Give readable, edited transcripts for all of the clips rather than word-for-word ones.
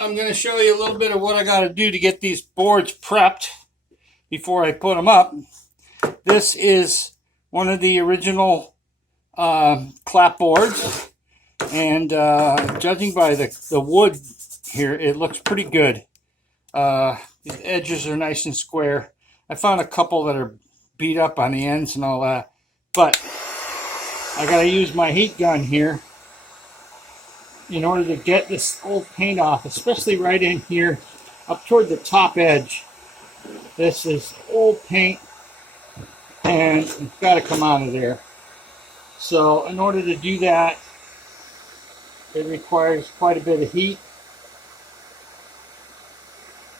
I'm going to show you a little bit of what I got to do to get these boards prepped before I put them up. This is one of the original clapboards, and judging by the wood here, it looks pretty good. The edges are nice and square. I found a couple that are beat up on the ends and all that, but I got to use my heat gun here in order to get this old paint off, especially right in here up toward the top edge. This is old paint and it's got to come out of there. So in order to do that, it requires quite a bit of heat.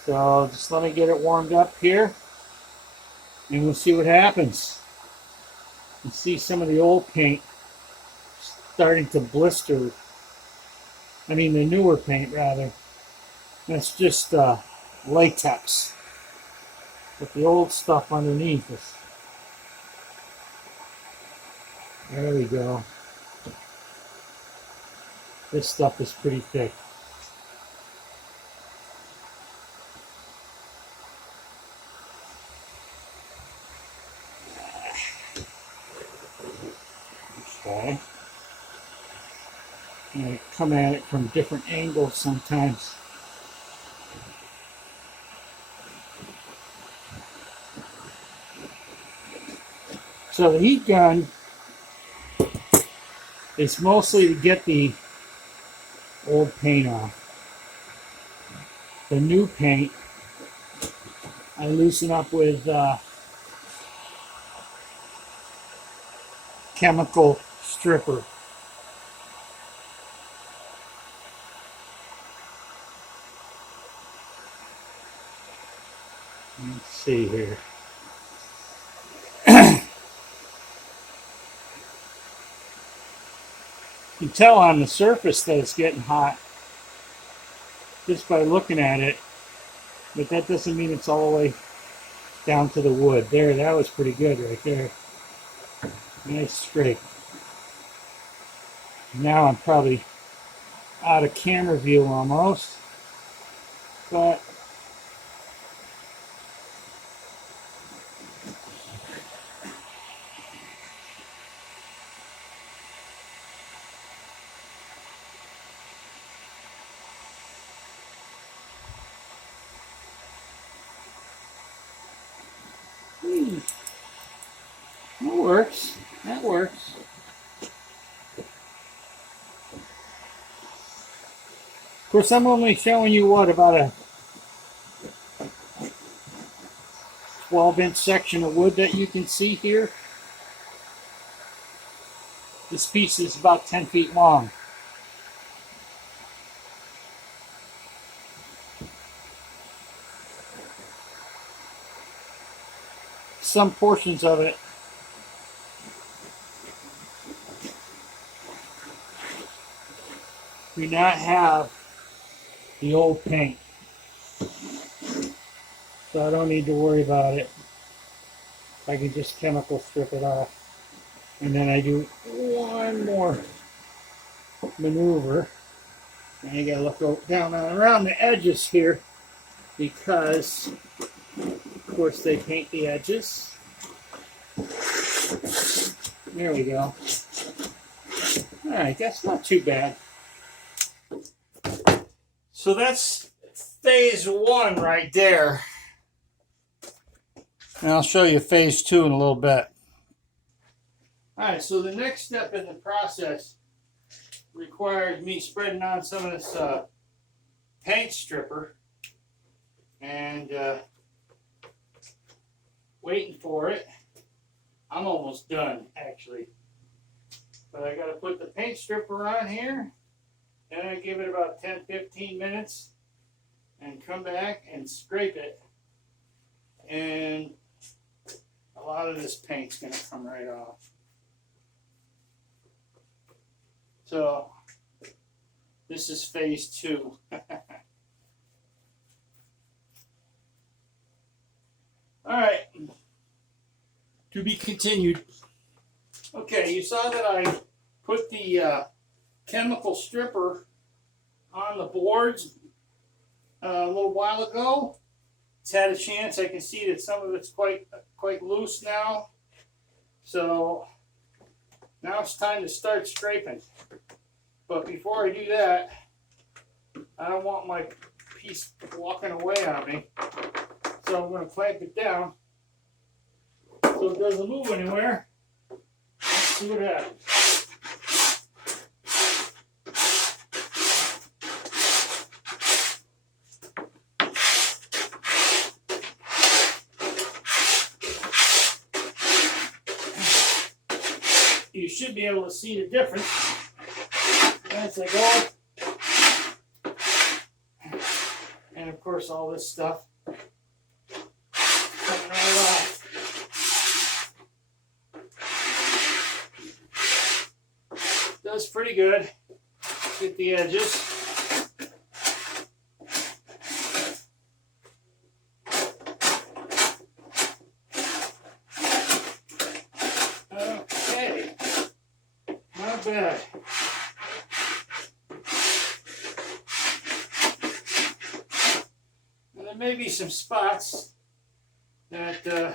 So just let me get it warmed up here and we'll see what happens. You see some of the old paint starting to blister. I mean the newer paint rather. That's just latex with the old stuff underneath us. There we go. This stuff is pretty thick. Okay. I come at it from different angles sometimes. So the heat gun is mostly to get the old paint off. The new paint I loosen up with chemical stripper. Let's see here. You can tell on the surface that it's getting hot just by looking at it, but that doesn't mean it's all the way down to the wood. There, that was pretty good right there. Nice scrape. Now I'm probably out of camera view almost, but that works. That works. Of course, I'm only showing you what, about a 12-inch section of wood that you can see here. This piece is about 10 feet long. Some portions of it do not have the old paint, so I don't need to worry about it. I can just chemical strip it off, and then I do one more maneuver, and you gotta look down and around the edges here, because of course they paint the edges. There we go. Alright, that's not too bad. So that's phase one right there. And I'll show you phase two in a little bit. Alright, so the next step in the process requires me spreading on some of this paint stripper and waiting for it. I'm almost done actually. But I got to put the paint stripper on here. Then I give it about 10-15 minutes and come back and scrape it. And a lot of this paint's going to come right off. So this is phase two. Alright, to be continued. Okay, you saw that I put the chemical stripper on the boards a little while ago. It's had a chance. I can see that some of it's quite loose now. So now it's time to start scraping. But before I do that, I don't want my piece walking away on me. So I'm going to clamp it down so it doesn't move anywhere. Let's see what happens. You should be able to see the difference as I go. And of course all this stuff coming right off. Does pretty good. Get the edges. Okay. Not bad. And there may be some spots that the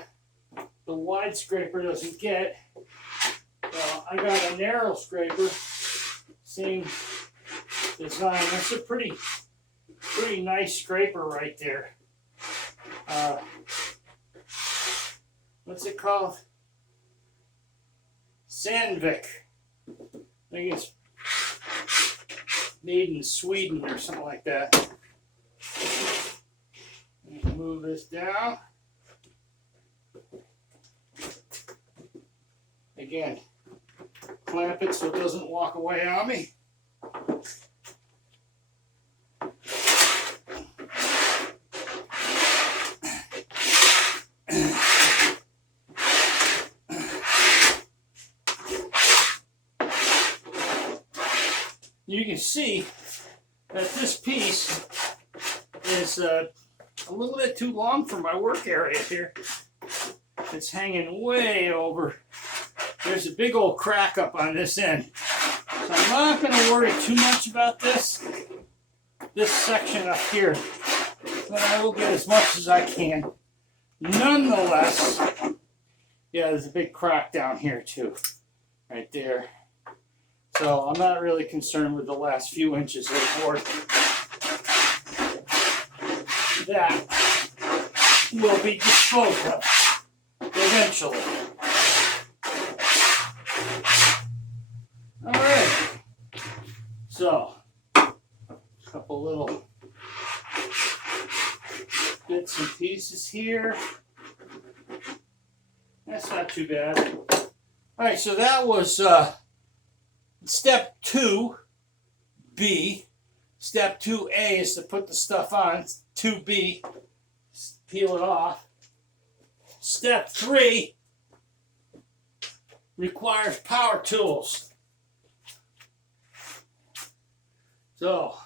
wide scraper doesn't get. I got a narrow scraper, same design. That's a pretty nice scraper right there. What's it called? Sandvik. I think it's made in Sweden or something like that. Move this down. Again, clamp it so it doesn't walk away on me. You can see that this piece is a little bit too long for my work area here. It's hanging way over. There's a big old crack up on this end. So I'm not going to worry too much about this section up here. But I will get as much as I can. Nonetheless, yeah, there's a big crack down here too. Right there. So I'm not really concerned with the last few inches of the board. That will be disposed of eventually. All right. So, a couple little bits and pieces here. That's not too bad. All right, so that was step 2B. Step 2A is to put the stuff on. 2B, peel it off. Step 3 requires power tools. So,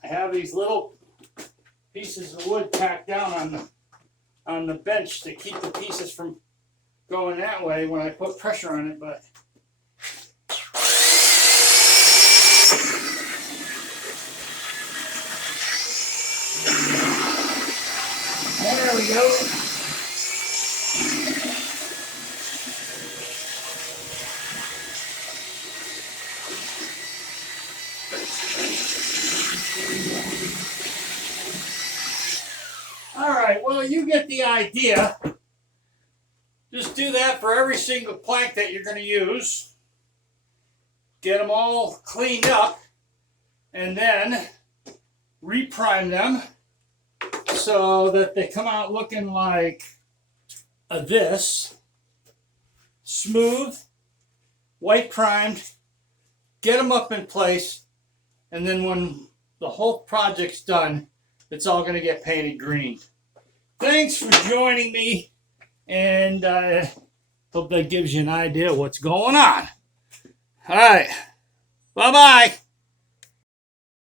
I have these little pieces of wood packed down on the bench to keep the pieces from going that way when I put pressure on it, but there we go. All right, well, you get the idea. Just do that for every single plank that you're going to use. Get them all cleaned up and then reprime them so that they come out looking like this. smooth, white primed, get them up in place, and then when the whole project's done, it's all going to get painted green. Thanks for joining me, and I hope that gives you an idea of what's going on. All right, bye-bye.